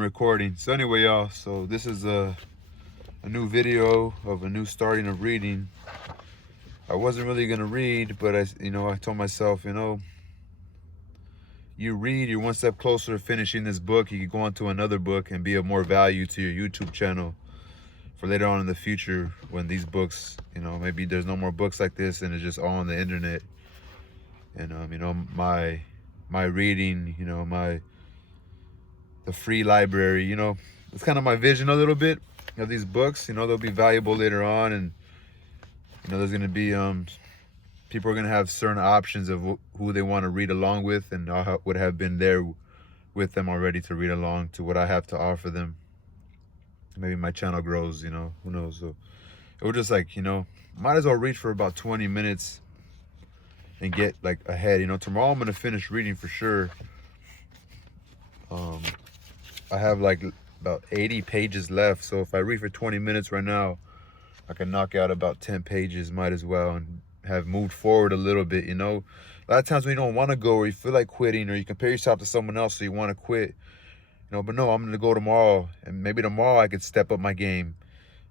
recording. So anyway, y'all, so this is a new video of a new starting of reading. I wasn't really gonna read, but I told myself, you read, you're one step closer to finishing this book. You can go on to another book and be of more value to your YouTube channel for later on in the future when these books, maybe there's no more books like this and it's just all on the internet. And my reading, the free library, it's kind of my vision a little bit of these books. They'll be valuable later on, and there's gonna be people are gonna have certain options of who they want to read along with, and I would have been there with them already to read along to what I have to offer them. Maybe my channel grows, who knows. So it was just like, might as well read for about 20 minutes and get like ahead. Tomorrow I'm gonna finish reading for sure. I have like about 80 pages left, so if I read for 20 minutes right now, I can knock out about 10 pages, might as well, and have moved forward a little bit. A lot of times when you don't want to go, or you feel like quitting, or you compare yourself to someone else so you want to quit, but no, I'm gonna go tomorrow, and maybe tomorrow I could step up my game.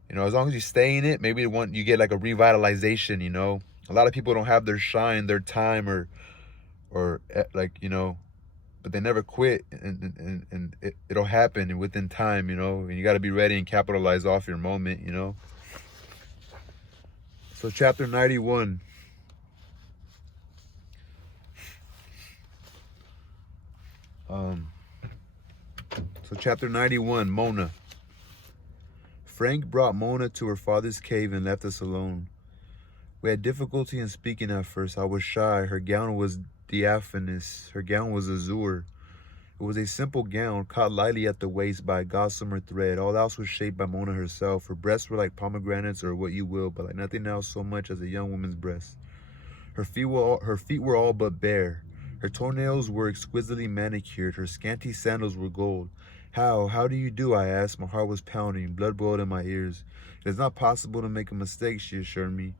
As long as you stay in it, maybe you get like a revitalization. A lot of people don't have their shine, their time, or like, but they never quit, and it'll happen within time, and you got to be ready and capitalize off your moment. So chapter 91. So chapter 91, Mona. Frank brought Mona to her father's cave and left us alone. We had difficulty in speaking at first. I was shy. Her gown was diaphanous. Her gown was azure. It was a simple gown, caught lightly at the waist by a gossamer thread. All else was shaped by Mona herself. Her breasts were like pomegranates or what you will, but like nothing else so much as a young woman's breasts. Her feet were all but bare. Her toenails were exquisitely manicured. Her scanty sandals were gold. How do you do? I asked. My heart was pounding. Blood boiled in my ears. It is not possible to make a mistake, she assured me.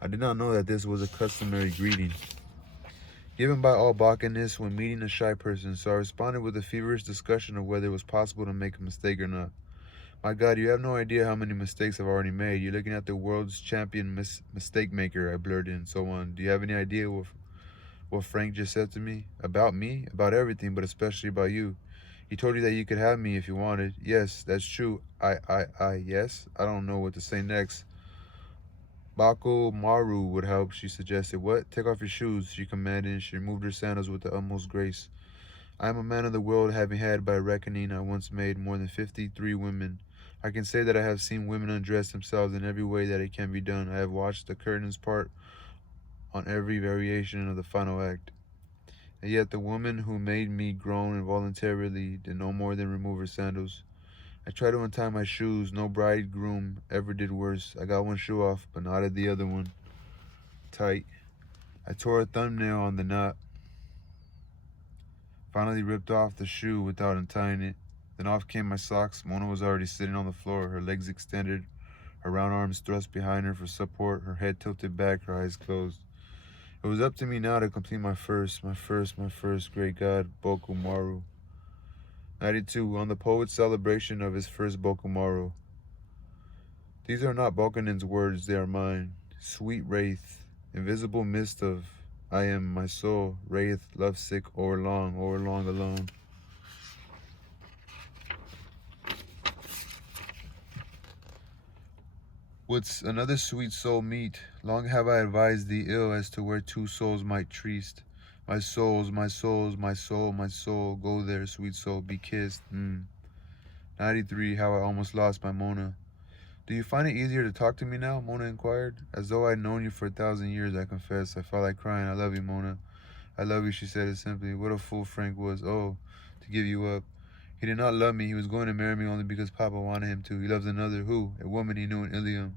I did not know that this was a customary greeting given by all Balkanists when meeting a shy person, so I responded with a feverish discussion of whether it was possible to make a mistake or not. My God, you have no idea how many mistakes I've already made. You're looking at the world's champion mistake maker, I blurted, and so on. Do you have any idea what Frank just said to me? About me? About everything, but especially about you. He told you that you could have me if you wanted. Yes, that's true. Yes? I don't know what to say next. Bako Maru would help, she suggested. What? Take off your shoes, she commanded, and she removed her sandals with the utmost grace. I am a man of the world, having had, by reckoning, I once made more than 53 women. I can say that I have seen women undress themselves in every way that it can be done. I have watched the curtains part on every variation of the final act. And yet the woman who made me groan involuntarily did no more than remove her sandals. I tried to untie my shoes. No bridegroom ever did worse. I got one shoe off, but knotted the other one tight. I tore a thumbnail on the knot. Finally ripped off the shoe without untying it. Then off came my socks. Mona was already sitting on the floor, her legs extended, her round arms thrust behind her for support, her head tilted back, her eyes closed. It was up to me now to complete my first, great God, Boku Maru. 92. On the poet's celebration of his first Bokumaru. These are not Balkanin's words, they are mine. Sweet wraith, invisible mist of I am my soul, wraith, lovesick, o'erlong alone. Wouldst another sweet soul meet? Long have I advised thee ill as to where two souls might tryst. My souls, my soul, go there, sweet soul, be kissed. 93. How I almost lost my Mona. Do you find it easier to talk to me now? Mona inquired. As though I'd known you for 1,000 years, I confess. I felt like crying. I love you, Mona. I love you, she said it simply. What a fool Frank was. Oh, to give you up. He did not love me. He was going to marry me only because Papa wanted him to. He loves another. Who? A woman he knew in Ilium.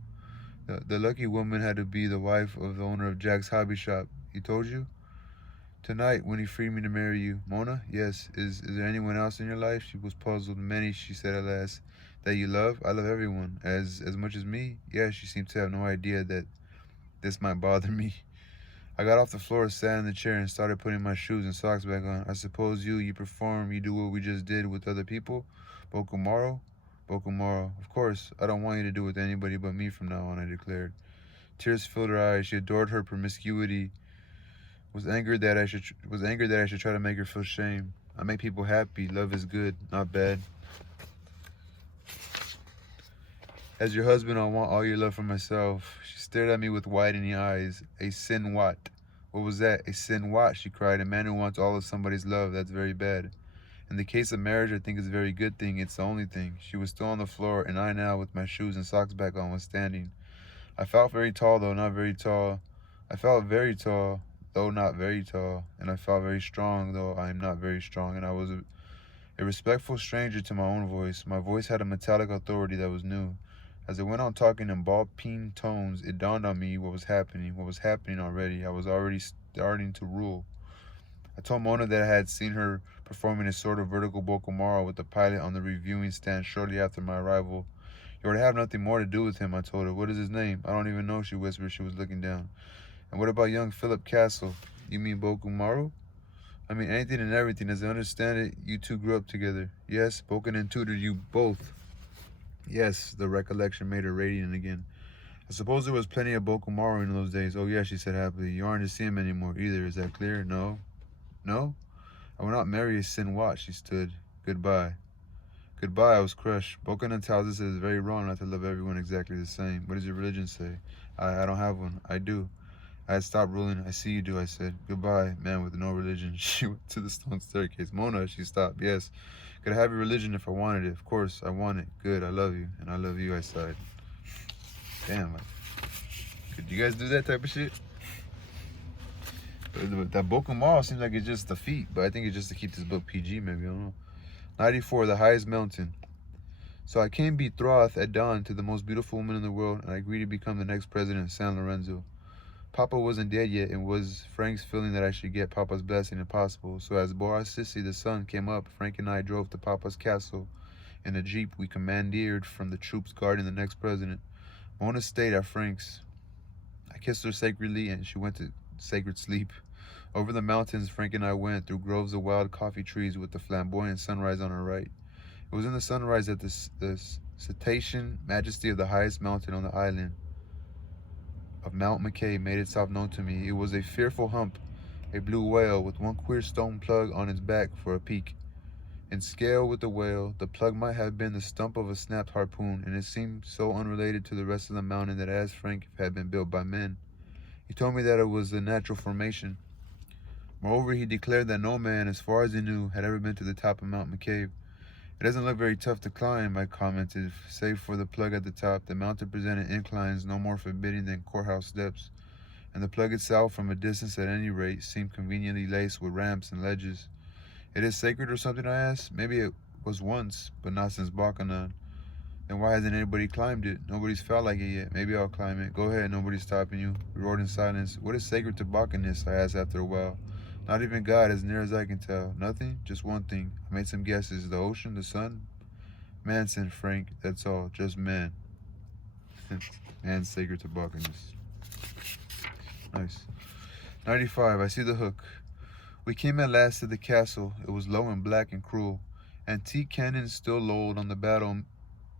The lucky woman had to be the wife of the owner of Jack's hobby shop. He told you? Tonight, when he freed me to marry you. Mona? Yes. Is there anyone else in your life? She was puzzled. Many, she said at last. That you love? I love everyone. As much as me? Yes, she seemed to have no idea that this might bother me. I got off the floor, sat in the chair, and started putting my shoes and socks back on. I suppose you perform, you do what we just did with other people? Bokumaro? Bokumaro. Of course, I don't want you to do it with anybody but me from now on, I declared. Tears filled her eyes. She adored her promiscuity. Was angered that I should try to make her feel shame. I make people happy. Love is good, not bad. As your husband, I want all your love for myself. She stared at me with widening eyes. A sin what? What was that? A sin what? She cried. A man who wants all of somebody's love, that's very bad. In the case of marriage, I think it's a very good thing. It's the only thing. She was still on the floor, and I now, with my shoes and socks back on, was standing. I felt very tall, though not very tall. I felt very tall, though not very tall. And I felt very strong, though I am not very strong. And I was a respectful stranger to my own voice. My voice had a metallic authority that was new. As I went on talking in ball-peen tones, it dawned on me what was happening already. I was already starting to rule. I told Mona that I had seen her performing a sort of vertical bokomaro with the pilot on the reviewing stand shortly after my arrival. You already have nothing more to do with him, I told her. What is his name? I don't even know, she whispered. She was looking down. And what about young Philip Castle? You mean Bokumaro? I mean anything and everything. As I understand it, you two grew up together. Yes, Bokunin tutored you both. Yes, the recollection made her radiant again. I suppose there was plenty of Bokumaro in those days. Oh yeah, she said happily. You aren't to see him anymore either, is that clear? No? No? I will not marry a sin what, she stood. Goodbye. Goodbye, I was crushed. Bokunin tells us it is very wrong not to love everyone exactly the same. What does your religion say? I don't have one. I do. I had stopped ruling. I see you do, I said. Goodbye, man with no religion. She went to the stone staircase. Mona, she stopped. Yes. Could I have your religion if I wanted it? Of course, I want it. Good, I love you. And I love you, I sighed. Damn, could you guys do that type of shit? But that Bokumaro seems like it's just a feat, but I think it's just to keep this book PG, maybe, I don't know. 94, the highest mountain. So I came betrothed at dawn to the most beautiful woman in the world, and I agreed to become the next president of San Lorenzo. Papa wasn't dead yet, and was Frank's feeling that I should get Papa's blessing if possible. So as Boris Sissi, the sun, came up, Frank and I drove to Papa's castle. In a jeep we commandeered from the troops guarding the next president. Mona stayed at Frank's. I kissed her sacredly, and she went to sacred sleep. Over the mountains, Frank and I went through groves of wild coffee trees with the flamboyant sunrise on our right. It was in the sunrise that the cetacean majesty of the highest mountain on the island of Mount McKay made itself known to me. It was a fearful hump, a blue whale with one queer stone plug on its back for a peak. In scale with the whale, the plug might have been the stump of a snapped harpoon, and it seemed so unrelated to the rest of the mountain that I asked Frank if it had been built by men. He told me that it was a natural formation. Moreover, he declared that no man, as far as he knew, had ever been to the top of Mount McCabe. It doesn't look very tough to climb, I commented. Save for the plug at the top, the mountain presented inclines no more forbidding than courthouse steps, and the plug itself, from a distance at any rate, seemed conveniently laced with ramps and ledges. It is sacred or something, I asked. Maybe it was once, but not since Bakanan. Then why hasn't anybody climbed it? Nobody's felt like it yet. Maybe I'll climb it. Go ahead, nobody's stopping you. We roared in silence. What is sacred to Bakanis? I asked after a while. Not even God, as near as I can tell. Nothing? Just one thing. I made some guesses. The ocean? The sun? Man, said Frank. That's all. Just man. Man sacred to Bakanis. Nice. 95. I see the hook. We came at last to the castle. It was low and black and cruel. Antique cannons still lolled on the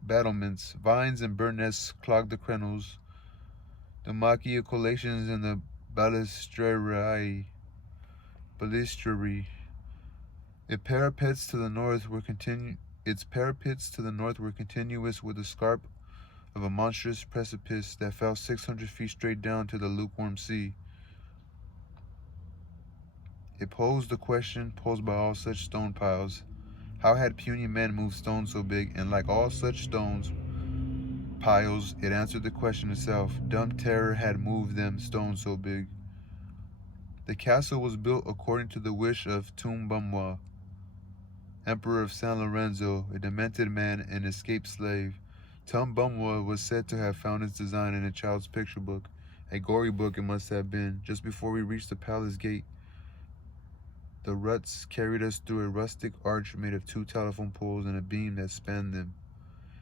battlements. Vines and burnt nests clogged the crenels. The maculations in the balustrade. Its parapets to the north were continuous with the scarp of a monstrous precipice that fell 600 feet straight down to the lukewarm sea. It posed the question posed by all such stone piles. How had puny men moved stones so big? And like all such stones piles, it answered the question itself. Dumb terror had moved them stones so big. The castle was built according to the wish of Tumbumwa, Emperor of San Lorenzo, a demented man and escaped slave. Tumbumwa was said to have found its design in a child's picture book. A gory book it must have been. Just before we reached the palace gate, the ruts carried us through a rustic arch made of 2 telephone poles and a beam that spanned them.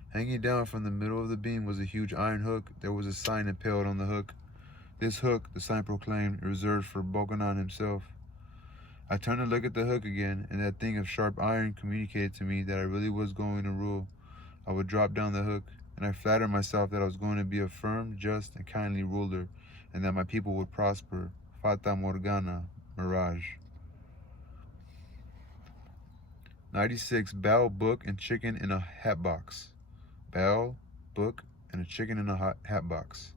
Hanging down from the middle of the beam was a huge iron hook. There was a sign impaled on the hook. This hook, the sign proclaimed, reserved for Boganan himself. I turned to look at the hook again, and that thing of sharp iron communicated to me that I really was going to rule. I would drop down the hook, and I flattered myself that I was going to be a firm, just, and kindly ruler, and that my people would prosper. Fata Morgana, mirage. 96. Bell, book, and chicken in a hat box. Bell, book, and a chicken in a hat box.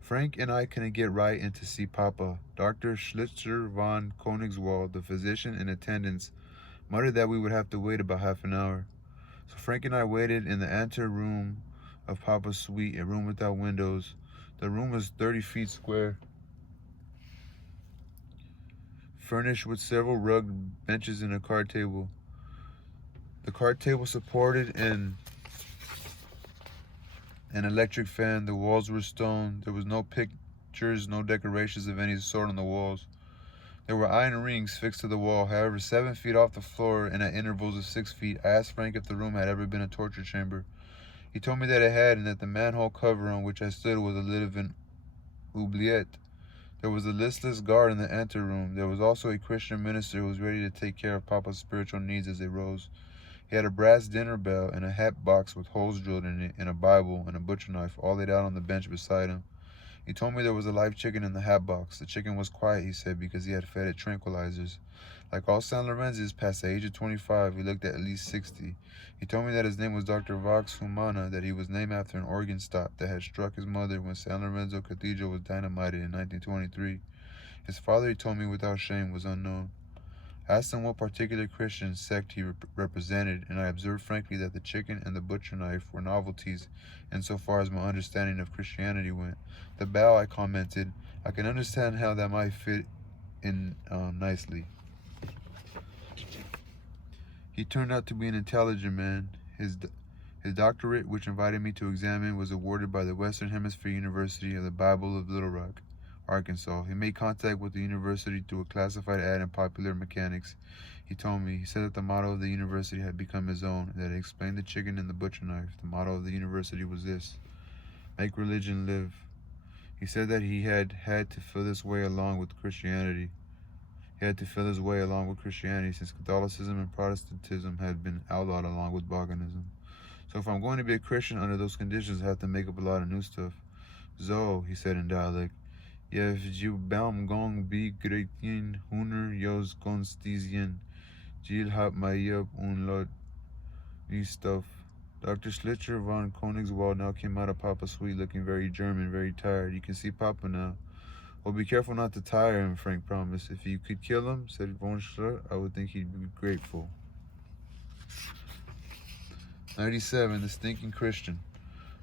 Frank and I couldn't get right in to see Papa. Dr. Schlitzer von Königswald, the physician in attendance, muttered that we would have to wait about half an hour. So Frank and I waited in the ante room of Papa's suite, a room without windows. The room was 30 feet square, furnished with several rugged benches and a card table. The card table supported an electric fan. The walls were stone. There was no pictures, no decorations of any sort on the walls. There were iron rings fixed to the wall, however, 7 feet off the floor and at intervals of 6 feet. I asked Frank if the room had ever been a torture chamber. He told me that it had, and that the manhole cover on which I stood was a lid of an oubliette. There was a listless guard in the anteroom. There was also a Christian minister who was ready to take care of Papa's spiritual needs as they rose. He had a brass dinner bell and a hat box with holes drilled in it, and a Bible and a butcher knife all laid out on the bench beside him. He told me there was a live chicken in the hat box. The chicken was quiet, he said, because he had fed it tranquilizers. Like all San Lorenzes, past the age of 25, he looked at least 60. He told me that his name was Dr. Vox Humana, that he was named after an organ stop that had struck his mother when San Lorenzo Cathedral was dynamited in 1923. His father, he told me without shame, was unknown. I asked him what particular Christian sect he represented, and I observed frankly that the chicken and the butcher knife were novelties insofar as my understanding of Christianity went. The bow, I commented, I can understand how that might fit in nicely. He turned out to be an intelligent man. His doctorate, which invited me to examine, was awarded by the Western Hemisphere University of the Bible of Little Rock, Arkansas. He made contact with the university through a classified ad in Popular Mechanics. He told me, he said that the motto of the university had become his own, and that it explained the chicken and the butcher knife. The motto of the university was this: make religion live. He said that he had to feel this way along with Christianity. He had to feel his way along with Christianity, since Catholicism and Protestantism had been outlawed along with paganism. So if I'm going to be a Christian under those conditions, I have to make up a lot of new stuff. Zo, he said in dialect. Je baum gong bi gretien huner jos konstizien. Jill hat mij up un lot new stuff. Dr. Schlitzer von Königswald now came out of Papa's suite looking very German, very tired. You can see Papa now. Well, be careful not to tire him, Frank promised. If you could kill him, said von Schlitzer, I would think he'd be grateful. 97. The Stinking Christian.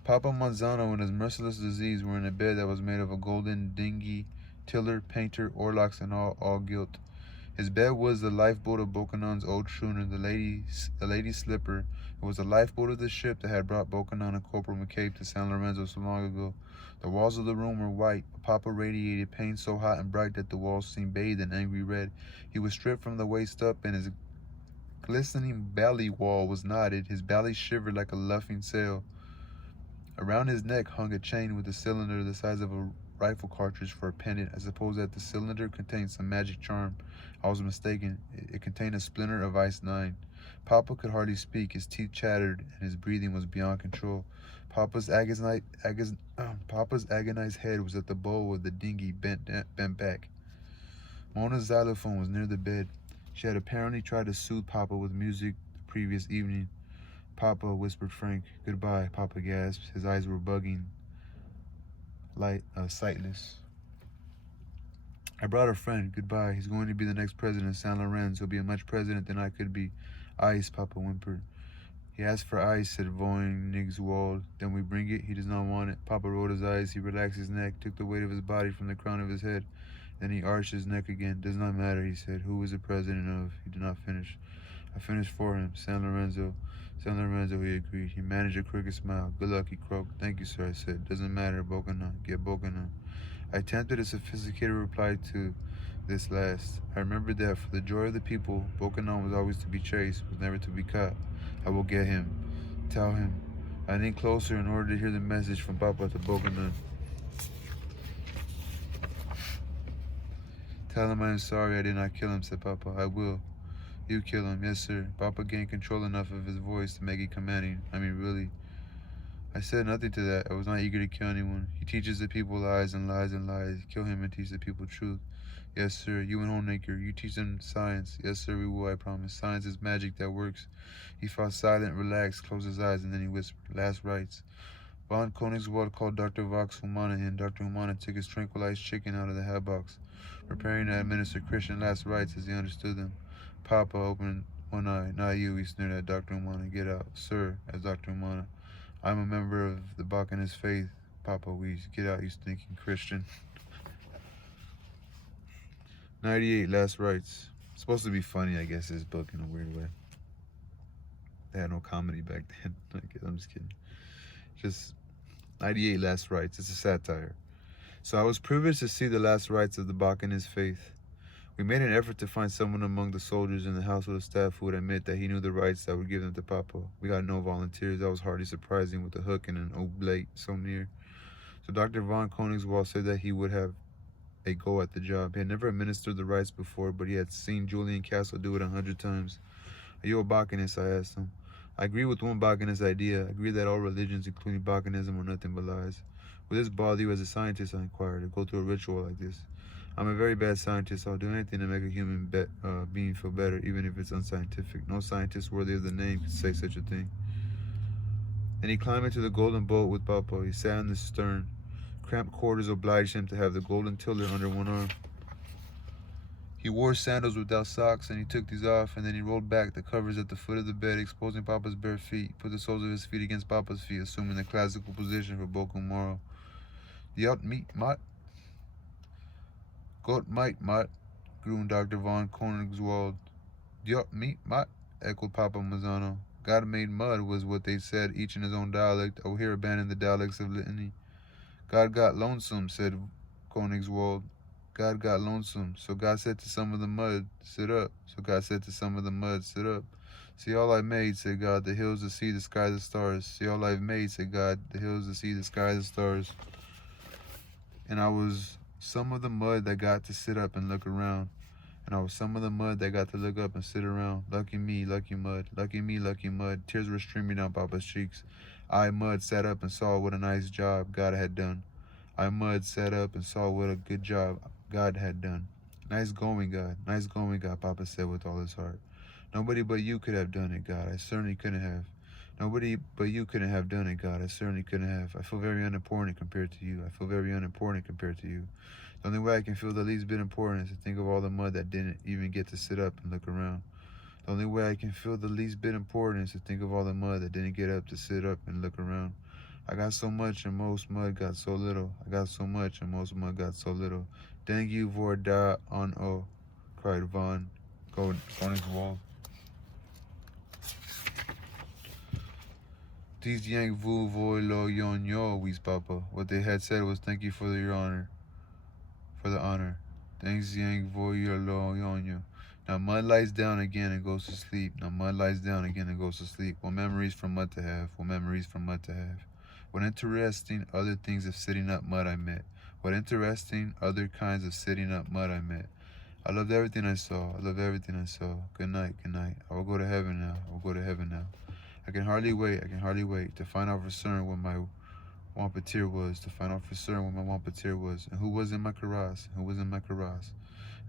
Papa Manzano and his merciless disease were in a bed that was made of a golden dinghy, tiller, painter, oarlocks, and all gilt. His bed was the lifeboat of Bokanon's old schooner, the Lady Slipper. It was the lifeboat of the ship that had brought Bokanon and Corporal McCabe to San Lorenzo so long ago. The walls of the room were white, but Papa radiated pain so hot and bright that the walls seemed bathed in angry red. He was stripped from the waist up, and his glistening belly wall was knotted. His belly shivered like a luffing sail. Around his neck hung a chain with a cylinder the size of a rifle cartridge for a pendant. I suppose that the cylinder contained some magic charm. I was mistaken. It contained a splinter of Ice 9. Papa could hardly speak. His teeth chattered, and his breathing was beyond control. Papa's agonized head was at the bow of the dinghy, bent back. Mona's xylophone was near the bed. She had apparently tried to soothe Papa with music the previous evening. Papa, whispered Frank. Goodbye, Papa gasped. His eyes were bugging, sightless. I brought a friend. Goodbye. He's going to be the next president of San Lorenzo. He'll be a much president than I could be. Ice, Papa whimpered. He asked for ice, said Vonnegut. Then we bring it. He does not want it. Papa rolled his eyes. He relaxed his neck, took the weight of his body from the crown of his head. Then he arched his neck again. Does not matter, he said. Who was the president of? He did not finish. I finished for him. San Lorenzo, he agreed. He managed a crooked smile. Good luck, he croaked. Thank you, sir, I said. Doesn't matter, Bokanon. Get Bokanon. I attempted a sophisticated reply to this last. I remembered that for the joy of the people, Bokanon was always to be chased, was never to be caught. I will get him. Tell him. I leaned closer in order to hear the message from Papa to Bokanon. Tell him I am sorry I did not kill him, said Papa. I will. You kill him. Yes, sir. Papa gained control enough of his voice to make it commanding. I mean, really. I said nothing to that. I was not eager to kill anyone. He teaches the people lies and lies and lies. Kill him and teach the people truth. Yes, sir. You and Vonnegut, you teach them science. Yes, sir, we will, I promise. Science is magic that works. He fell silent, relaxed, closed his eyes, and then he whispered, last rites. Von Koenigswald called Dr. Vox Humana in. Dr. Humana took his tranquilized chicken out of the hat box, preparing to administer Christian last rites as he understood them. Papa opened one eye. Not you, he sneered at Dr. Humana. Get out. Sir, as Dr. Humana. I'm a member of the Bacchus faith. Papa wheezed. Get out, you stinking Christian. 98, last rites. It's supposed to be funny, I guess, this book in a weird way. They had no comedy back then. I'm just kidding. Just 98, last rites. It's a satire. So I was privileged to see the last rites of the Bacchus faith. We made an effort to find someone among the soldiers in the household staff who would admit that he knew the rights that would give them to Papa. We got no volunteers. That was hardly surprising with a hook and an oblate so near. So Dr. von Koenigswald said that he would have a go at the job. He had never administered the rites before, but he had seen Julian Castle do it 100 times. Are you a Bacchus? I asked him. I agree with one Bacchus idea. I agree that all religions, including Bacchanism, are nothing but lies. Will this bother you as a scientist? I inquired, to go through a ritual like this. I'm a very bad scientist. I'll do anything to make a human being feel better, even if it's unscientific. No scientist worthy of the name could say such a thing. And he climbed into the golden boat with Papa. He sat in the stern. Cramped quarters obliged him to have the golden tiller under one arm. He wore sandals without socks, and he took these off, and then he rolled back the covers at the foot of the bed, exposing Papa's bare feet. Put the soles of his feet against Papa's feet, assuming the classical position for Boku Moro. Yot meat mat. Got might mat, groaned Dr. von Koenigswald. Yot meat mat, echoed Papa Mazzano. God made mud was what they said, each in his own dialect. I will here abandon the dialects of litany. God got lonesome, said Koenigswald. God got lonesome, so God said to some of the mud, sit up. So God said to some of the mud, sit up. See all I made, said God, the hills, the sea, the sky, the stars. See all I've made, said God, the hills, the sea, the sky, the stars. And I was some of the mud that got to sit up and look around. And I was some of the mud that got to look up and sit around. Lucky me, lucky mud. Lucky me, lucky mud. Tears were streaming down Papa's cheeks. I, mud, sat up and saw what a nice job God had done. I, mud, sat up and saw what a good job God had done. Nice going, God. Nice going, God, Papa said with all his heart. Nobody but you could have done it, God. I certainly couldn't have. Nobody but you couldn't have done it, God. I certainly couldn't have. I feel very unimportant compared to you. I feel very unimportant compared to you. The only way I can feel the least bit important is to think of all the mud that didn't even get to sit up and look around. The only way I can feel the least bit important is to think of all the mud that didn't get up to sit up and look around. I got so much and most mud got so little. I got so much and most mud got so little. Dang you, vor da on o, cried von Koenigswald. These yank vu voi lo yon yo, wheezed Papa. What they had said was thank you for your honor. For the honor. Thanks yank voi lo yon yo. Now mud lies down again and goes to sleep. Now mud lies down again and goes to sleep. What memories from mud to have. What memories from mud to have. What interesting other things of sitting up mud I met. What interesting other kinds of sitting up mud I met. I loved everything I saw. I loved everything I saw. Good night, good night. I will go to heaven now. I will go to heaven now. I can hardly wait. I can hardly wait to find out for certain what my Wampeteer was. To find out for certain what my Wampeteer was. And who was in my Karas. Who was in my Karas.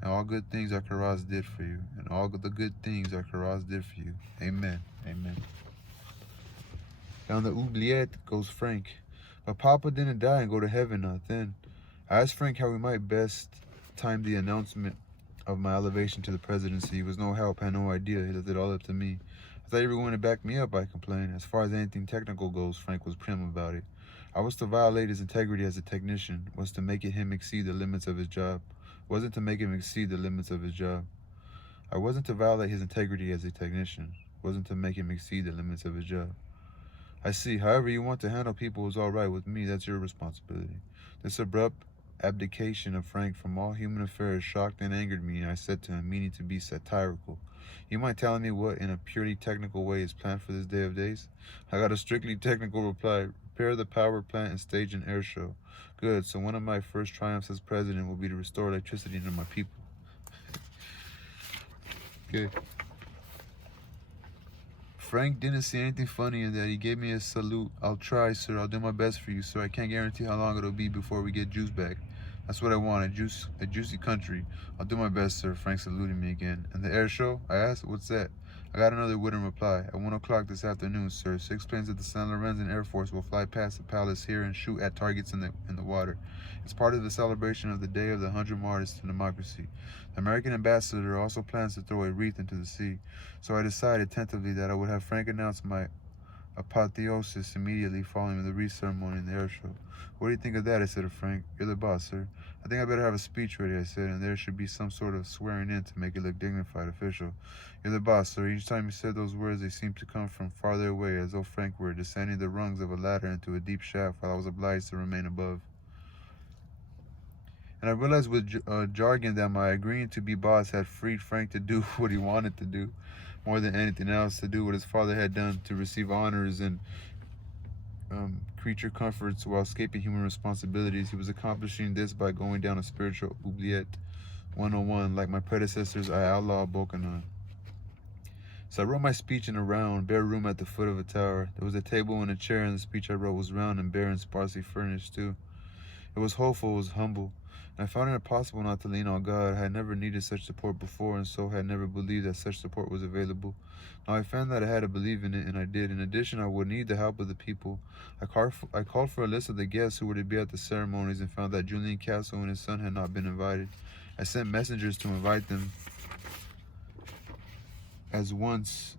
And all good things our Karas did for you. And all the good things our Karas did for you. Amen. Amen. Down the oubliette goes Frank. But Papa didn't die and go to heaven not then. I asked Frank how we might best time the announcement of my elevation to the presidency. He was no help, had no idea. He left it all up to me. I thought you were going to back me up, I complained. As far as anything technical goes, Frank was prim about it. I was to violate his integrity as a technician, was to make him exceed the limits of his job. Wasn't to make him exceed the limits of his job. I wasn't to violate his integrity as a technician. Wasn't to make him exceed the limits of his job. I see. However you want to handle people is all right with me. That's your responsibility. This abrupt abdication of Frank from all human affairs shocked and angered me, and I said to him, meaning to be satirical, you mind telling me what, in a purely technical way, is planned for this day of days? I got a strictly technical reply. Repair the power plant and stage an air show. Good, so one of my first triumphs as president will be to restore electricity to my people. Okay. Frank didn't see anything funny in that. He gave me a salute. I'll try, sir. I'll do my best for you, sir. I can't guarantee how long it'll be before we get juice back. That's what I want, a juicy country. I'll do my best, sir. Frank saluted me again. And the air show? I asked. What's that? I got another wooden reply. At 1 o'clock this afternoon, sir, 6 planes of the San Lorenzo Air Force will fly past the palace here and shoot at targets in the water. It's part of the celebration of the Day of the 100 Martyrs to Democracy. The American ambassador also plans to throw a wreath into the sea. So I decided tentatively that I would have Frank announce my apotheosis immediately following the wreath ceremony in the air show. What do you think of that? I said to Frank. You're the boss, sir. I think I better have a speech ready, I said, and there should be some sort of swearing in to make it look dignified, official. You're the boss, sir. Each time you said those words, they seemed to come from farther away, as though Frank were descending the rungs of a ladder into a deep shaft while I was obliged to remain above. And I realized with jargon that my agreeing to be boss had freed Frank to do what he wanted to do, more than anything else, to do what his father had done, to receive honors and creature comforts while escaping human responsibilities. He was accomplishing this by going down a spiritual oubliette 101. Like my predecessors, I outlawed Bokanon. So I wrote my speech in a round, bare room at the foot of a tower. There was a table and a chair, and the speech I wrote was round and bare and sparsely furnished too. It was hopeful, it was humble, and I found it impossible not to lean on God. I had never needed such support before, and so had never believed that such support was available. Now I found that I had to believe in it, and I did. In addition, I would need the help of the people. I called for a list of the guests who were to be at the ceremonies and found that Julian Castle and his son had not been invited. I sent messengers to invite them at once,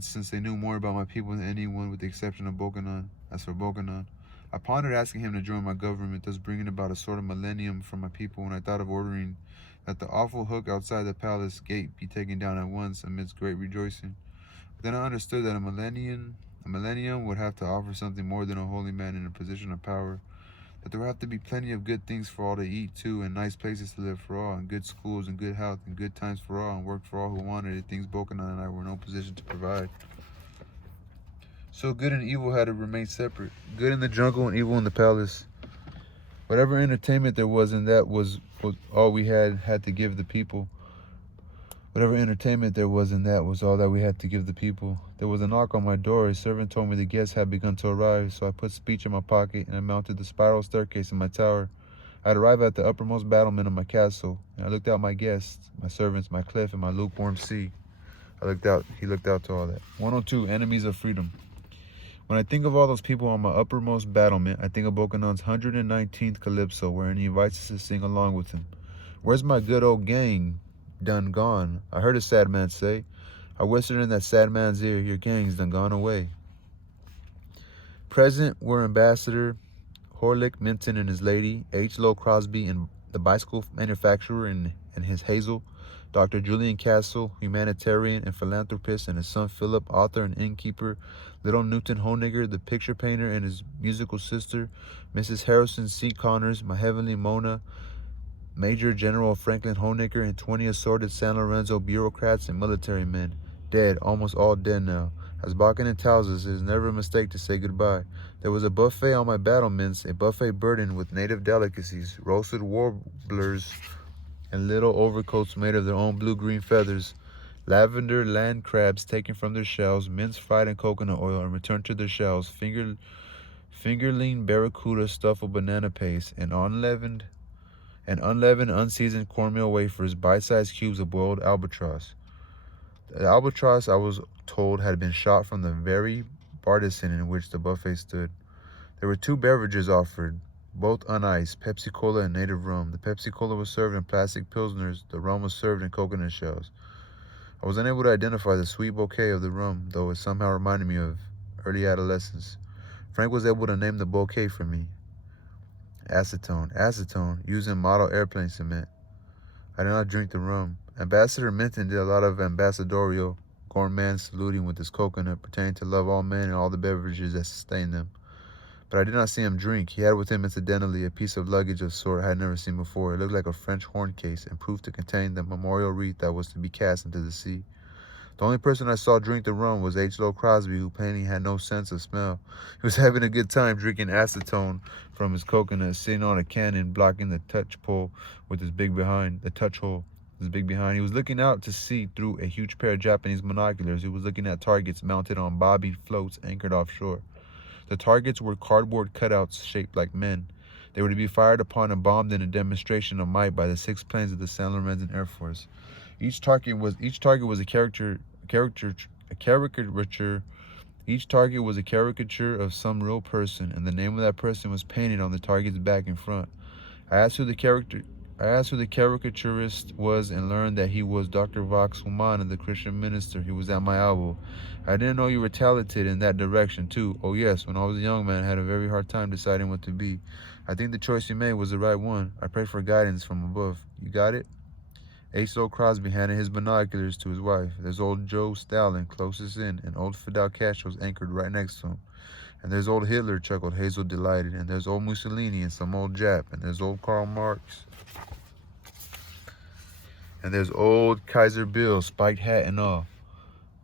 since they knew more about my people than anyone with the exception of Bokanon. As for Bokanon, I pondered asking him to join my government, thus bringing about a sort of millennium for my people, when I thought of ordering that the awful hook outside the palace gate be taken down at once amidst great rejoicing. But then I understood that a millennium would have to offer something more than a holy man in a position of power, that there would have to be plenty of good things for all to eat too, and nice places to live for all, and good schools and good health and good times for all, and work for all who wanted it, things Bokanon and I were in no position to provide. So good and evil had to remain separate. Good in the jungle and evil in the palace. Whatever entertainment there was in that was all we had to give the people. Whatever entertainment there was in that was all that we had to give the people. There was a knock on my door. A servant told me the guests had begun to arrive, so I put speech in my pocket and I mounted the spiral staircase in my tower. I had arrived at the uppermost battlement of my castle, and I looked out my guests, my servants, my cliff, and my lukewarm sea. He looked out to all that. 102, Enemies of Freedom. When I think of all those people on my uppermost battlement, I think of Bokanon's 119th Calypso, wherein he invites us to sing along with him. Where's my good old gang? Done gone, I heard a sad man say. I whispered in that sad man's ear, your gang's done gone away. Present were Ambassador Horlick Minton and his lady, H. Lowe Crosby and the bicycle manufacturer and his Hazel, Dr. Julian Castle, humanitarian and philanthropist, and his son Philip, author and innkeeper, little Newton Honegger, the picture painter, and his musical sister, Mrs. Harrison C. Connors, my heavenly Mona, Major General Franklin Honegger, and 20 assorted San Lorenzo bureaucrats and military men, dead, almost all dead now. As Bokanon tells us, it is never a mistake to say goodbye. There was a buffet on my battlements, a buffet burdened with native delicacies, roasted warblers, and little overcoats made of their own blue-green feathers, lavender land crabs taken from their shells, mince fried in coconut oil and returned to their shells, fingerling barracuda stuffed with banana paste, and unleavened, unseasoned cornmeal wafers, bite-sized cubes of boiled albatross. The albatross, I was told, had been shot from the very bartizan in which the buffet stood. There were 2 beverages offered, both uniced, Pepsi Cola and native rum. The Pepsi Cola was served in plastic pilsners, the rum was served in coconut shells. I was unable to identify the sweet bouquet of the rum, though it somehow reminded me of early adolescence. Frank was able to name the bouquet for me. Acetone, using model airplane cement. I did not drink the rum. Ambassador Minton did a lot of ambassadorial, gourmand saluting with his coconut, pretending to love all men and all the beverages that sustained them. But I did not see him drink. He had with him, incidentally, a piece of luggage of sort I had never seen before. It looked like a French horn case and proved to contain the memorial wreath that was to be cast into the sea. The only person I saw drink the rum was H. Lowe Crosby, who plainly had no sense of smell. He was having a good time drinking acetone from his coconut, sitting on a cannon, blocking the touch hole with his big behind. His big behind. He was looking out to sea through a huge pair of Japanese binoculars. He was looking at targets mounted on bobby floats anchored offshore. The targets were cardboard cutouts shaped like men. They were to be fired upon and bombed in a demonstration of might by the 6 planes of the San Lorenzo Air Force. Each target was a caricature. Each target was a caricature of some real person, and the name of that person was painted on the target's back and front. I asked who the caricaturist was and learned that he was Dr. Vox Humana, the Christian minister. He was at my elbow. I didn't know you were talented in that direction, too. Oh, yes, when I was a young man, I had a very hard time deciding what to be. I think the choice you made was the right one. I prayed for guidance from above. You got it? H.O. Crosby handed his binoculars to his wife. There's old Joe Stalin closest in, and old Fidel Castro's anchored right next to him. And there's old Hitler, chuckled Hazel, delighted. And there's old Mussolini and some old Jap. And there's old Karl Marx. And there's old Kaiser Bill, spiked hat and all.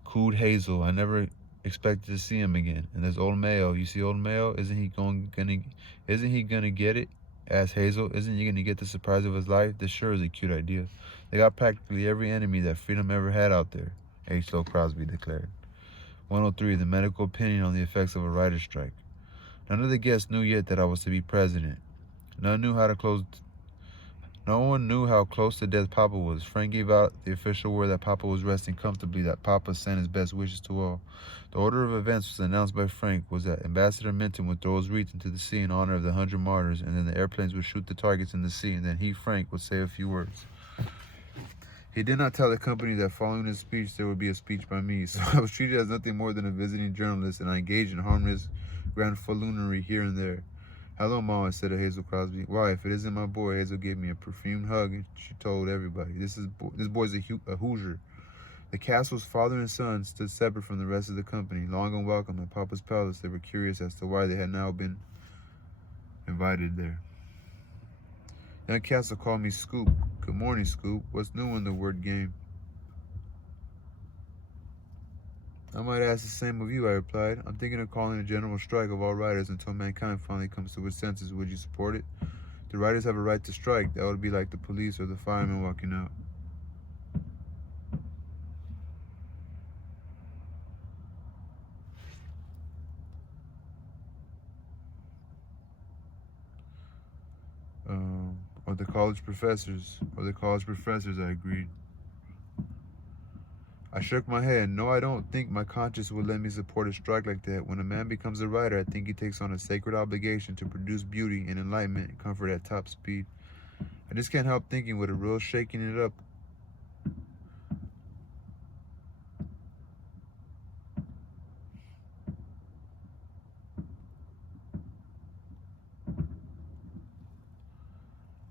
Cooed Hazel. I never expected to see him again. And there's old Mayo. You see old Mayo? Isn't he gonna get it? Asked Hazel. Isn't he gonna get the surprise of his life? This sure is a cute idea. They got practically every enemy that freedom ever had out there, H.O. Crosby declared. 103. The medical opinion on the effects of a writer's strike. None of the guests knew yet that I was to be president. No one knew how close to death Papa was. Frank gave out the official word that Papa was resting comfortably, that Papa sent his best wishes to all. The order of events was announced by Frank was that Ambassador Minton would throw his wreath into the sea in honor of the 100 martyrs, and then the airplanes would shoot the targets in the sea, and then he, Frank, would say a few words. He did not tell the company that following his speech there would be a speech by me, so I was treated as nothing more than a visiting journalist, and I engaged in harmless grandfaloonery here and there. Hello, Ma, I said to Hazel Crosby. Why, if it isn't my boy, Hazel gave me a perfumed hug, and she told everybody, this boy's a Hoosier. The castle's father and son stood separate from the rest of the company. Long and welcome at Papa's palace, they were curious as to why they had now been invited there. Young Castle called me Scoop. Good morning, Scoop. What's new in the word game? I might ask the same of you, I replied. I'm thinking of calling a general strike of all writers until mankind finally comes to its senses. Would you support it? The writers have a right to strike. That would be like the police or the firemen walking out. Or the college professors, I agreed. I shook my head. No, I don't think my conscience would let me support a strike like that. When a man becomes a writer, I think he takes on a sacred obligation to produce beauty and enlightenment and comfort at top speed. I just can't help thinking with a real shaking it up.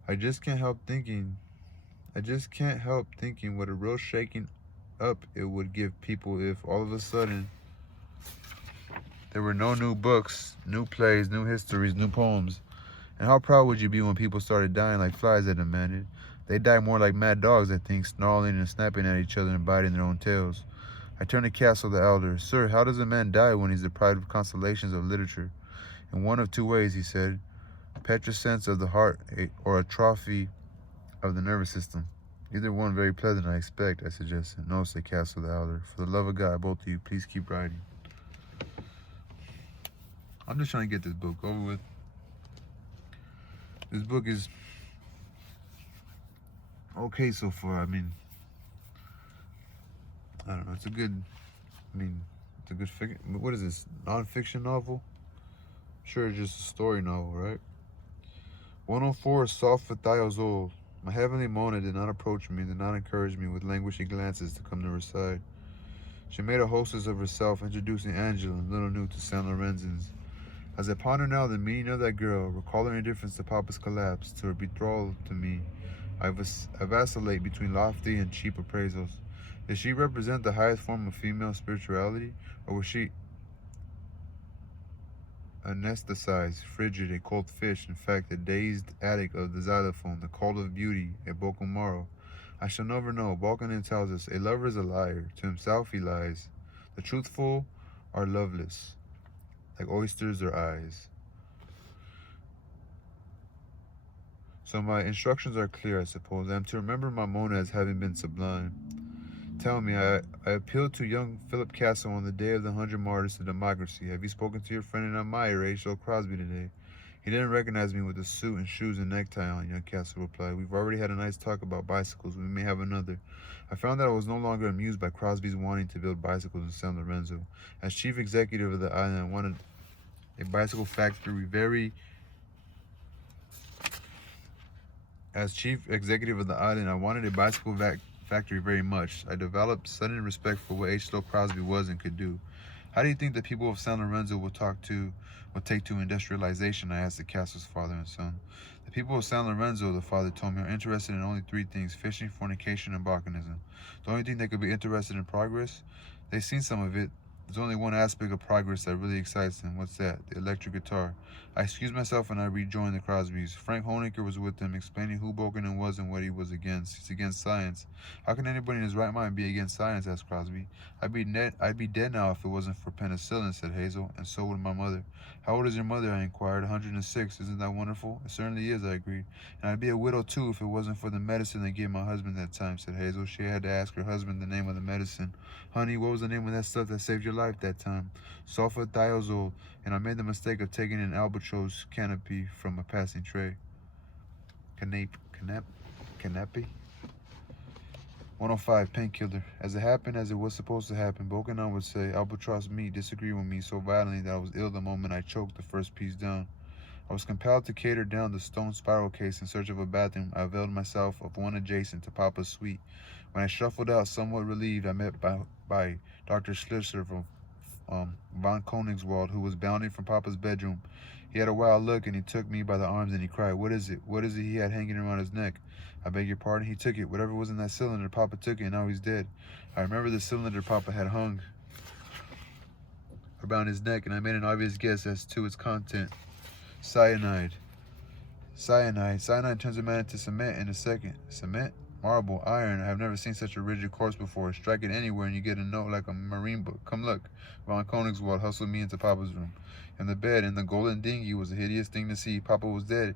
I just can't help thinking what a real shaking up it would give people if all of a sudden there were no new books, new plays, new histories, new poems. And how proud would you be when people started dying like flies, I demanded. They die more like mad dogs, I think, snarling and snapping at each other and biting their own tails. I turned to Castle the elder. Sir, how does a man die when he's deprived of consolations of literature? In one of two ways, he said. Petricence of the heart or atrophy of the nervous system. Either one very pleasant, I expect, I suggested. No, said Castle the elder. For the love of God, both of you, please keep writing. I'm just trying to get this book over with. This book is okay so far. I mean, I don't know. It's a good fiction. What is this? Non-fiction novel? Sure, it's just a story novel, right? 104 soft for thighs old. My heavenly Mona did not approach me, did not encourage me with languishing glances to come to her side. She made a hostess of herself, introducing Angela, little new to San Lorenzans. As I ponder now the meaning of that girl, recall her indifference to Papa's collapse, to her betrothal to me, I vacillate between lofty and cheap appraisals. Did she represent the highest form of female spirituality, or was she anesthetized, frigid, a cold fish, in fact, a dazed addict of the xylophone, the cult of beauty, a Bokumaro? I shall never know. Balkanin tells us, a lover is a liar. To himself he lies. The truthful are loveless, like oysters or eyes. So my instructions are clear, I suppose. I am to remember my Mona as having been sublime. Tell me, I appealed to young Philip Castle on the day of the 100 Martyrs to Democracy. Have you spoken to your friend and admirer, H.L. Crosby, today? He didn't recognize me with the suit and shoes and necktie on, young Castle replied. We've already had a nice talk about bicycles. We may have another. I found that I was no longer amused by Crosby's wanting to build bicycles in San Lorenzo. As chief executive of the island, I wanted a bicycle factory factory very much. I developed sudden respect for what H.L. Crosby was and could do. How do you think the people of San Lorenzo will take to industrialization? I asked the castle's father and son. The people of San Lorenzo, the father told me, are interested in only three things: fishing, fornication, and volcanism. The only thing they could be interested in progress? They've seen some of it. There's only one aspect of progress that really excites them. What's that? The electric guitar. I excused myself and I rejoined the Crosbys. Frank Honecker was with them, explaining who Bokenon was and what he was against. He's against science. How can anybody in his right mind be against science? Asked Crosby. I'd be dead now if it wasn't for penicillin, said Hazel, and so would my mother. How old is your mother? I inquired. 106. Isn't that wonderful? It certainly is, I agreed. And I'd be a widow too if it wasn't for the medicine they gave my husband that time, said Hazel. She had to ask her husband the name of the medicine. Honey, what was the name of that stuff that saved your life that time? Sulfadiazole, and I made the mistake of taking an albatross canopy from a passing tray. Canopy? 105, painkiller. As it happened as it was supposed to happen, Bokenon would say, albatross meat disagreed with me so violently that I was ill the moment I choked the first piece down. I was compelled to cater down the stone spiral case in search of a bathroom. I availed myself of one adjacent to Papa's suite. When I shuffled out, somewhat relieved, I met by Dr. Schlitzer from von Koenigswald, who was bounding from Papa's bedroom. He had a wild look, and he took me by the arms, and he cried, What is it? What is it he had hanging around his neck? I beg your pardon? He took it. Whatever was in that cylinder, Papa took it, and now he's dead. I remember the cylinder Papa had hung around his neck, and I made an obvious guess as to its content. Cyanide. Cyanide turns a man into cement in a second. Cement? Marble, iron. I have never seen such a rigid corpse before. Strike it anywhere and you get a note like a marine book. Come look. Von Koenigswald hustled me into Papa's room. In the bed, in the golden dinghy, was a hideous thing to see. Papa was dead,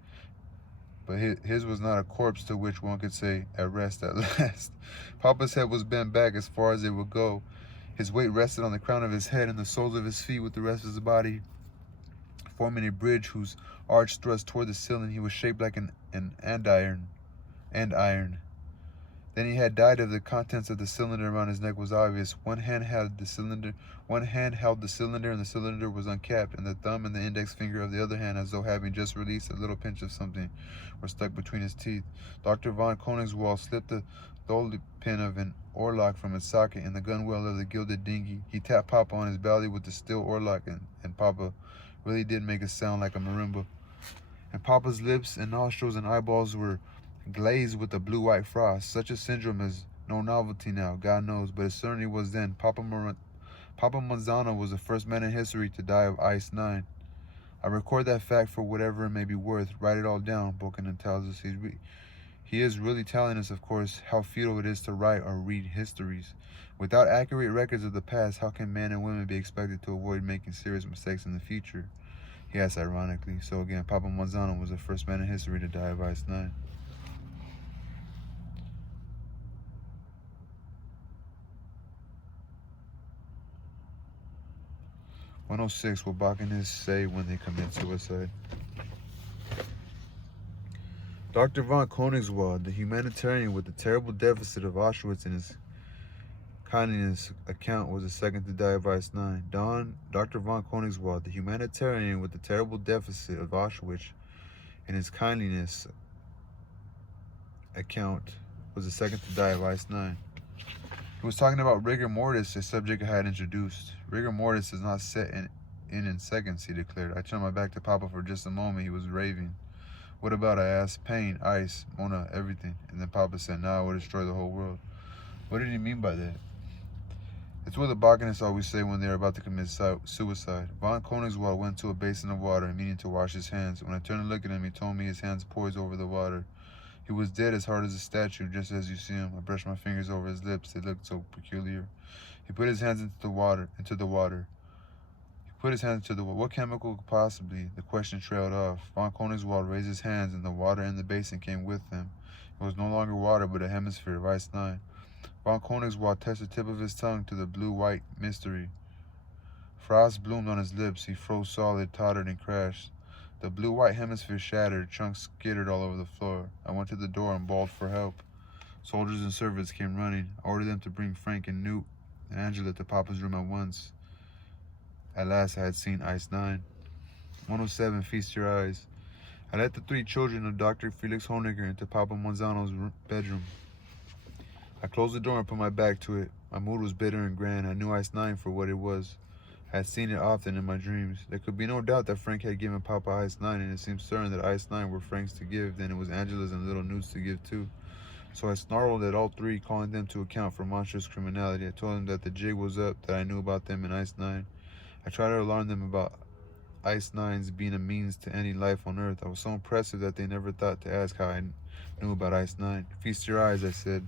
but his was not a corpse to which one could say, at rest at last. Papa's head was bent back as far as it would go. His weight rested on the crown of his head and the soles of his feet, with the rest of his body forming a bridge whose arch thrust toward the ceiling. He was shaped like an andiron. Then he had died. Of the contents of the cylinder around his neck was obvious. One hand held the cylinder, and the cylinder was uncapped, and the thumb and the index finger of the other hand, as though having just released a little pinch of something, were stuck between his teeth. Dr. von Koenigswald slipped the thole pin of an oarlock from its socket in the gunwale of the gilded dinghy. He tapped Papa on his belly with the steel oarlock, and Papa really did make a sound like a marimba. And Papa's lips and nostrils and eyeballs were glazed with a blue-white frost. Such a syndrome is no novelty now, God knows, but it certainly was then. Papa Manzano was the first man in history to die of ice 9. I record that fact for whatever it may be worth. Write it all down, Bokenon tells us. He is really telling us, of course, how futile it is to write or read histories. Without accurate records of the past, how can men and women be expected to avoid making serious mistakes in the future? He asked ironically. So again, Papa Manzano was the first man in history to die of ice 9. "106. What Botanists say when they commit suicide." Dr. von Koenigswald, the humanitarian with the terrible deficit of Auschwitz in his kindliness account, was the second to die of ice 9. Dr. von Koenigswald, the humanitarian with the terrible deficit of Auschwitz in his kindliness account, was the second to die of ice 9. He was talking about rigor mortis, a subject I had introduced. Rigor mortis is not set in seconds, he declared. I turned my back to Papa for just a moment. He was raving. What about, I asked. Pain, ice, Mona, everything. And then Papa said, now I will destroy the whole world. What did he mean by that? It's what the Botanists always say when they are about to commit suicide. Von Koenigswald went to a basin of water, meaning to wash his hands. When I turned to look at him, he told me, his hands poised over the water. He was dead, as hard as a statue, just as you see him. I brushed my fingers over his lips. They looked so peculiar. He put his hands into the water. He Put his hands to the wall. What chemical could possibly? The question trailed off. Von Koenigswald raised his hands, and the water in the basin came with them. It was no longer water, but a hemisphere of ice 9. Von Koenigswald touched the tip of his tongue to the blue-white mystery. Frost bloomed on his lips. He froze solid, tottered, and crashed. The blue-white hemisphere shattered. Chunks skittered all over the floor. I went to the door and bawled for help. Soldiers and servants came running. I ordered them to bring Frank and Newt and Angela to Papa's room at once. At last I had seen Ice 9. 107, feast your eyes. I led the 3 children of Dr. Felix Vonnegut into Papa Monzano's bedroom. I closed the door and put my back to it. My mood was bitter and grand. I knew Ice 9 for what it was. I had seen it often in my dreams. There could be no doubt that Frank had given Papa Ice 9, and it seemed certain that Ice 9 were Frank's to give. Then it was Angela's and little Newt's to give too. So I snarled at all 3, calling them to account for monstrous criminality. I told them that the jig was up, that I knew about them and Ice 9. I tried to alarm them about Ice 9's being a means to ending life on Earth. I was so impressive that they never thought to ask how I knew about Ice 9. Feast your eyes, I said.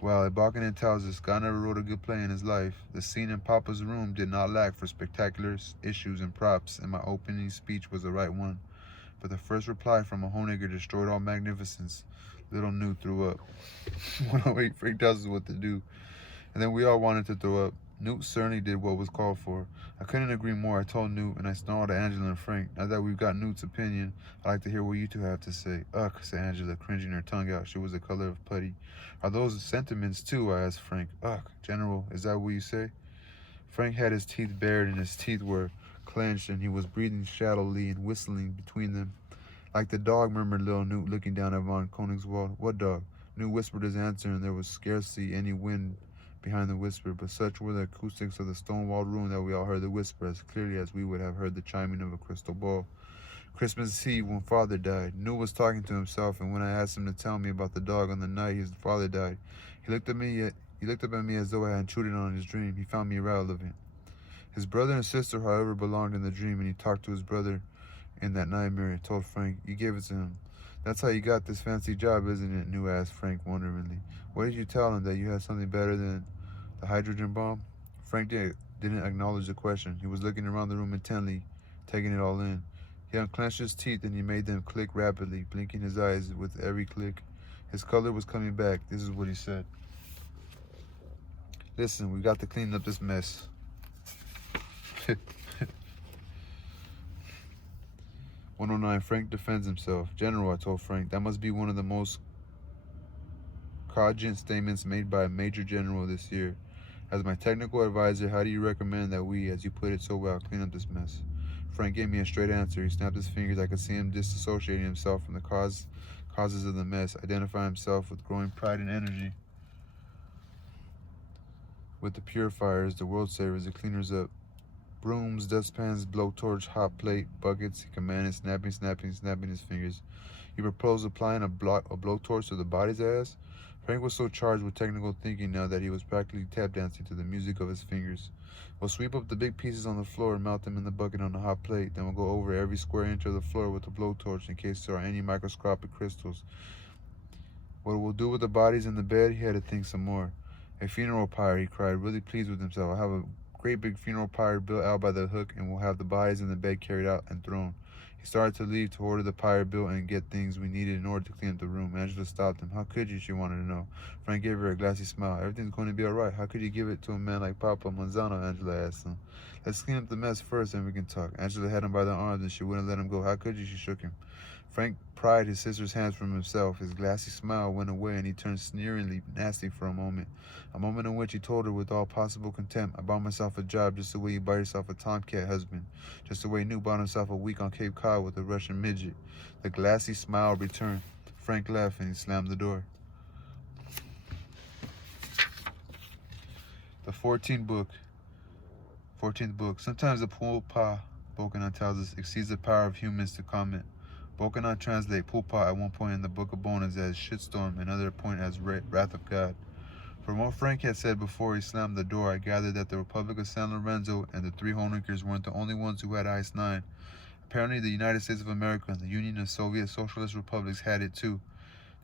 Well, Balkan tells us God never wrote a good play in his life. The scene in Papa's room did not lack for spectacular issues and props, and my opening speech was the right one. But the first reply from a Honegger destroyed all magnificence. Little Newt threw up. 108, Frank tells us what to do. And then we all wanted to throw up. Newt certainly did what was called for. I couldn't agree more. I told Newt, and I snarled at Angela and Frank. Now that we've got Newt's opinion, I'd like to hear what you 2 have to say. Ugh, said Angela, cringing her tongue out. She was the color of putty. Are those sentiments too? I asked Frank. Ugh, General, is that what you say? Frank had his teeth bared, and his teeth were clenched, and he was breathing shallowly and whistling between them. Like the dog, murmured little Newt, looking down at Von Koenigswald. What dog? Newt whispered his answer, and there was scarcely any wind behind the whisper, but such were the acoustics of the stone-walled room that we all heard the whisper as clearly as we would have heard the chiming of a crystal ball. Christmas Eve, when Father died. Newt was talking to himself, and when I asked him to tell me about the dog on the night his father died, he looked up at me as though I had intruded on his dream. He found me irrelevant. His brother and sister, however, belonged in the dream, and he talked to his brother in that nightmare and told Frank, you gave it to him. That's how you got this fancy job, isn't it? Newt asked Frank wonderingly. What did you tell him, that you had something better than the hydrogen bomb? Frank didn't acknowledge the question. He was looking around the room intently, taking it all in. He unclenched his teeth and he made them click rapidly, blinking his eyes with every click. His color was coming back. This is what he said. Listen, we got to clean up this mess. 109, Frank defends himself. General, I told Frank, that must be one of the most cogent statements made by a major general this year. As my technical advisor, how do you recommend that we, as you put it so well, clean up this mess? Frank gave me a straight answer. He snapped his fingers. I could see him disassociating himself from the causes of the mess, identifying himself with growing pride and energy. With the purifiers, the world savers, the cleaners up. Brooms, dustpans, blowtorch, hot plate, buckets, he commanded, snapping his fingers. You propose applying a blowtorch to the bodies, I asked. Frank was so charged with technical thinking now that he was practically tap dancing to the music of his fingers. We'll sweep up the big pieces on the floor and melt them in the bucket on the hot plate. Then we'll go over every square inch of the floor with a blowtorch in case there are any microscopic crystals. What we'll do with the bodies in the bed, he had to think some more. A funeral pyre, he cried, really pleased with himself. I'll have a great big funeral pyre built out by the hook, and we'll have the bodies in the bed carried out and thrown. He started to leave to order the pyre built and get things we needed in order to clean up the room. Angela stopped him. How could you? She wanted to know. Frank gave her a glassy smile. Everything's going to be all right. How could you give it to a man like Papa Monzano? Angela asked him. Let's clean up the mess first, and we can talk. Angela had him by the arms, and she wouldn't let him go. How could you? She shook him. Frank pried his sister's hands from himself. His glassy smile went away, and he turned sneeringly nasty for a moment in which he told her with all possible contempt, I bought myself a job just the way you buy yourself a tomcat husband, just the way Newt bought himself a week on Cape Cod with a Russian midget. The glassy smile returned. Frank laughed, and he slammed the door. The 14th book. Sometimes the pulpa, Bokanon tells us, exceeds the power of humans to comment. Bokanon translate pulpa at one point in the Book of Bonas as shitstorm, another point as wrath of God. From what Frank had said before he slammed the door, I gathered that the Republic of San Lorenzo and the 3 Honeckers weren't the only ones who had Ice 9. Apparently the United States of America and the Union of Soviet Socialist Republics had it too.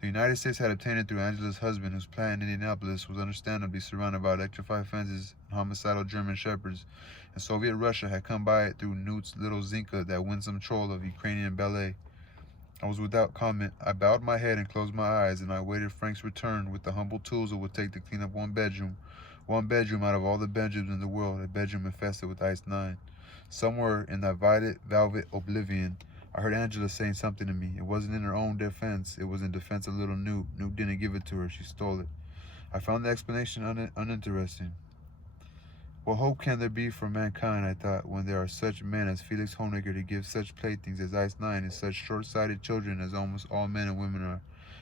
The United States had obtained it through Angela's husband, whose plant in Indianapolis was understandably surrounded by electrified fences and homicidal German shepherds, and Soviet Russia had come by it through Newt's little Zinka, that winsome troll of Ukrainian ballet. I was without comment. I bowed my head and closed my eyes, and I awaited Frank's return with the humble tools it would take to clean up one bedroom out of all the bedrooms in the world, a bedroom infested with Ice 9. Somewhere in that velvet oblivion, I heard Angela saying something to me. It wasn't in her own defense. It was in defense of little Newt. Newt didn't give it to her. She stole it. I found the explanation uninteresting. What hope can there be for mankind, I thought, when there are such men as Felix Honegger to give such playthings as Ice 9 and such short-sighted children as almost all men and women are?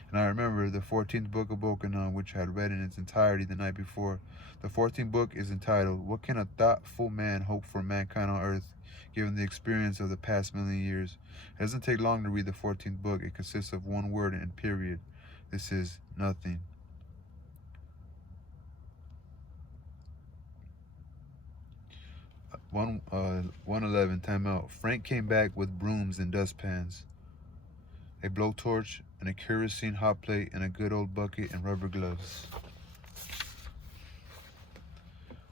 And I remember the 14th book of Bokanon, which I had read in its entirety the night before. The 14th book is entitled, What Can a Thoughtful Man Hope for Mankind on Earth, given the experience of the past million years? It doesn't take long to read the 14th book. It consists of one word and period. This is nothing. One 111 timeout. Frank came back with brooms and dustpans, a blowtorch, and a kerosene hot plate, and a good old bucket and rubber gloves.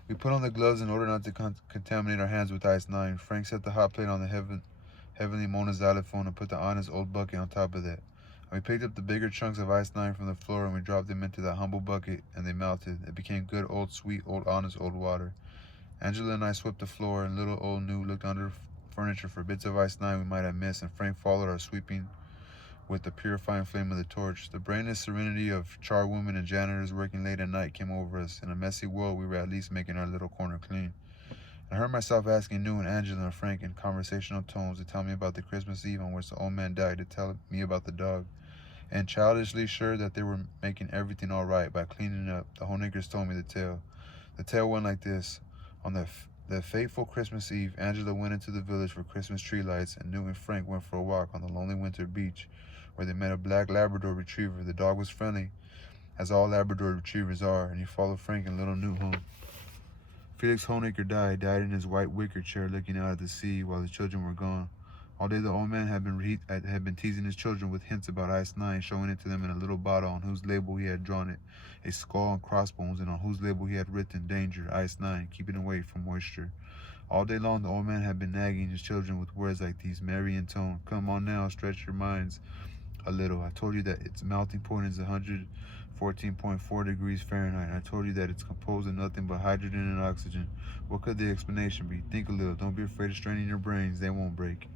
We put on the gloves in order not to contaminate our hands with Ice 9. Frank set the hot plate on the heavenly Mona xylophone and put the honest old bucket on top of that. And we picked up the bigger chunks of Ice 9 from the floor and we dropped them into that humble bucket, and they melted. It became good old sweet old honest old water. Angela and I swept the floor, and little old Newt looked under furniture for bits of Ice 9 we might have missed, and Frank followed our sweeping with the purifying flame of the torch. The brainless serenity of charwomen and janitors working late at night came over us. In a messy world, we were at least making our little corner clean. I heard myself asking Newt and Angela and Frank in conversational tones to tell me about the Christmas Eve on which the old man died, to tell me about the dog. And childishly sure that they were making everything all right by cleaning up, the Honeggers told me the tale. The tale went like this. On the fateful Christmas Eve, Angela went into the village for Christmas tree lights, and Newt and Frank went for a walk on the lonely winter beach, where they met a black Labrador retriever. The dog was friendly, as all Labrador retrievers are, and he followed Frank and little Newt home. Felix Honegger died in his white wicker chair looking out at the sea while the children were gone. All day the old man had been teasing his children with hints about Ice 9, showing it to them in a little bottle on whose label he had drawn it, a skull and crossbones, and on whose label he had written, Danger, Ice 9, keeping away from moisture. All day long the old man had been nagging his children with words like these, merry in tone. Come on now, stretch your minds a little. I told you that its melting point is 114.4 degrees Fahrenheit. I told you that it's composed of nothing but hydrogen and oxygen. What could the explanation be? Think a little. Don't be afraid of straining your brains. They won't break.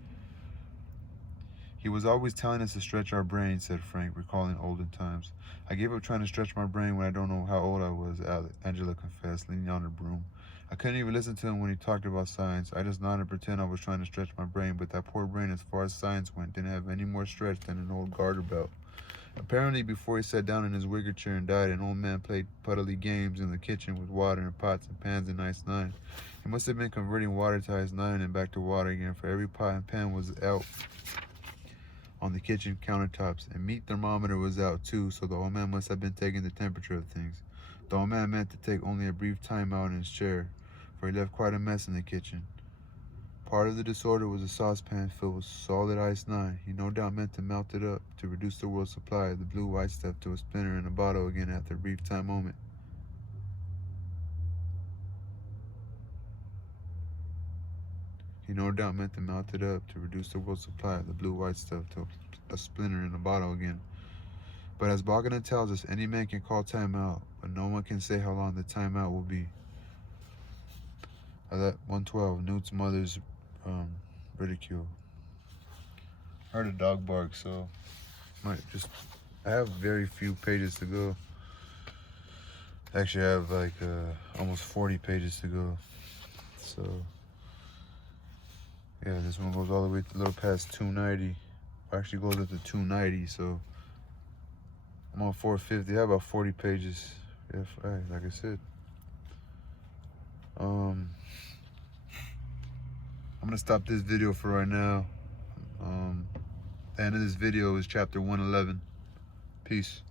He was always telling us to stretch our brains, said Frank, recalling olden times. I gave up trying to stretch my brain when I don't know how old I was, Angela confessed, leaning on her broom. I couldn't even listen to him when he talked about science. I just nodded and pretend I was trying to stretch my brain, but that poor brain, as far as science went, didn't have any more stretch than an old garter belt. Apparently, before he sat down in his wicker chair and died, an old man played puddly games in the kitchen with water and pots and pans and Ice 9. He must have been converting water to Ice 9 and back to water again, for every pot and pan was out on the kitchen countertops, and meat thermometer was out too, so the old man must have been taking the temperature of things. The old man meant to take only a brief time out in his chair, for he left quite a mess in the kitchen. Part of the disorder was a saucepan filled with solid Ice 9. He no doubt meant to melt it up to reduce the world's supply of the blue white stuff to a splinter in a bottle again after a brief time moment. He no doubt meant to melt it up to reduce the world's supply of the blue white stuff to a splinter in a bottle again. But as Vonnegut tells us, any man can call time out, but no one can say how long the time out will be. 112, Newt's mother's ridicule. I heard a dog bark, so I have very few pages to go. Actually, I have like almost 40 pages to go. So yeah, this one goes all the way to a little past 290. Actually goes up to 290, so I'm on 450. I have about 40 pages. Yeah, like I said. I'm gonna stop this video for right now. The end of this video is chapter 111. Peace.